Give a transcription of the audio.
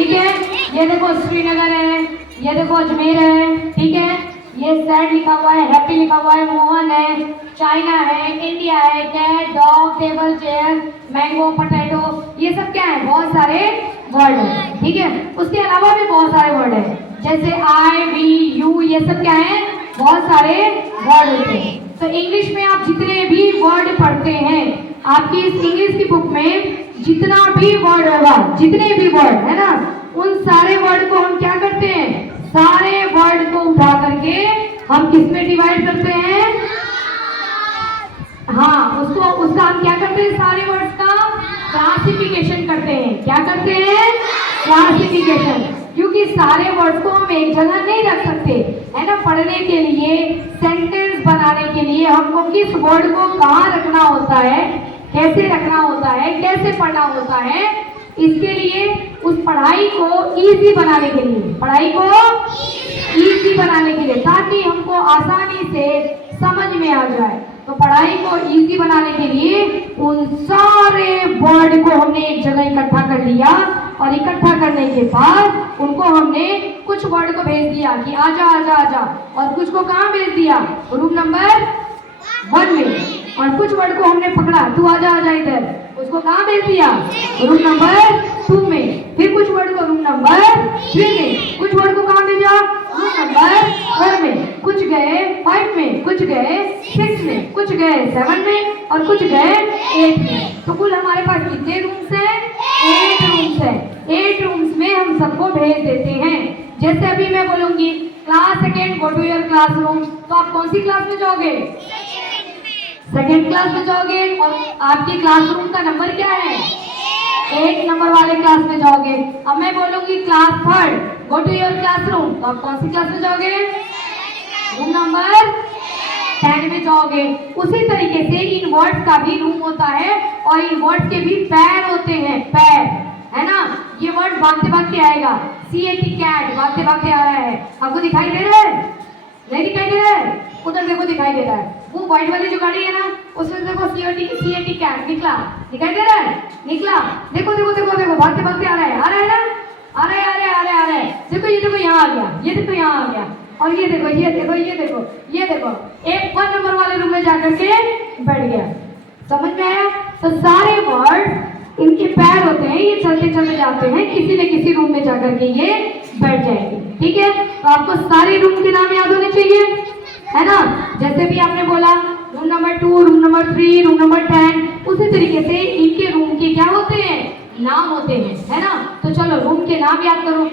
ठीक है। ये देखो श्रीनगर है, ये देखो अजमेर है, ठीक है। ये सैड लिखा हुआ है, हैप्पी लिखा हुआ है, मोहन है, चाइना है, इंडिया है, cat, dog, table, chair, mango, potato, ये सब क्या है, बहुत सारे वर्ड है, ठीक है। उसके अलावा भी बहुत सारे वर्ड है, जैसे आई, वी, यू, ये सब क्या है, बहुत सारे वर्ड होते हैं। तो इंग्लिश में आप जितने भी वर्ड पढ़ते हैं, आपकी इस इंग्लिश की बुक में जितना भी वर्ड होगा, जितने भी वर्ड है ना, उन सारे वर्ड को हम क्या करते हैं, सारे वर्ड को उठा करके हम किस में डिवाइड करते हैं, हाँ, उसका हम क्या करते हैं, सारे वर्ड्स का क्लासिफिकेशन करते हैं। क्या करते हैं, क्लासिफिकेशन। क्योंकि सारे वर्ड्स को हम एक जगह नहीं रख सकते, है ना। पढ़ने के लिए, सेंटेंस बनाने के लिए हमको किस वर्ड को कहाँ रखना होता है, कैसे रखना होता है, कैसे पढ़ना होता है, इसके लिए उस पढ़ाई को इजी बनाने के लिए, पढ़ाई को इजी बनाने के लिए, ताकि हमको आसानी से समझ में आ जाए। तो पढ़ाई को इजी बनाने के लिए उन सारे वर्ड को हमने एक जगह इकट्ठा कर लिया, और इकट्ठा करने के बाद उनको हमने कुछ वर्ड को भेज दिया कि आजा आजा आजा, और कुछ को कहाँ भेज दिया, रूम नंबर 1 में, और कुछ वर्ड को हमने पकड़ा, तू आजा आजा इधर, उसको कहाँ भेज दिया, रूम नंबर 2 में। फिर कुछ वर्ड को रूम नंबर 3 में, कुछ वर्ड को कहाँ भेजा, रूम नंबर 4 में, कुछ गए 5 में, कुछ गए 6 में, कुछ गए 7 में, और कुछ गए 8 में। तो कुल हमारे पास कितने रूम्स हैं, 8 रूम्स हैं। 8 रूम्स में हम सबको भेज देते हैं। जैसे अभी मैं बोलूंगी class second, go to your classroom, तो आप कौन सी क्लास में जाओगे, सेकेंड क्लास में जाओगे, और आपकी क्लासरूम का नंबर क्या है, 1 नंबर वाले क्लास में जाओगे। अब मैं बोलूंगी class third, go to your classroom, तो आप कौन सी क्लास में जाओगे, रूम नंबर 10 में जाओगे। उसी तरीके से इन वर्ड्स का भी रूम होता है, और इन वर्ड्स के भी पैर होते हैं, पैर, है ना। ये वर्ड भागते भागते आएगा, CAT, कैट, भागते भागते आ रहा है, आपको दिखाई दे रहा है, नहीं दिखाई दे रहा है, उधर देखो दिखाई दे रहा है, वो व्हाइट वाली जो गाड़ी है ना, उसमें देखो CAT कैट निकला, दिखाई दे रहा है, निकला, देखो देखो देखो देखो, भागते भागते आ रहा है, आ रहा है ना, आ रहा है आ रहा है आ रहा है आ रहा है, देखो ये देखो यहाँ आ गया, ये देखो यहाँ आ गया, और ये देखो ये देखो ये देखो ये देखो, एक 1 नंबर वाले रूम में जाकर के बैठ गया। समझ में आया। तो सारे वर्ड इनके पैर होते हैं, ये चलते चलते जाते हैं, किसी न किसी रूम में जाकर के ये बैठ जाएंगे, ठीक है। तो आपको सारे रूम के नाम याद होने चाहिए, है ना। जैसे भी आपने बोला room number 2, room number 3, room number 10, उसी तरीके से इनके रूम के क्या होते हैं, नाम होते हैं, है ना। तो चलो रूम के नाम याद करो।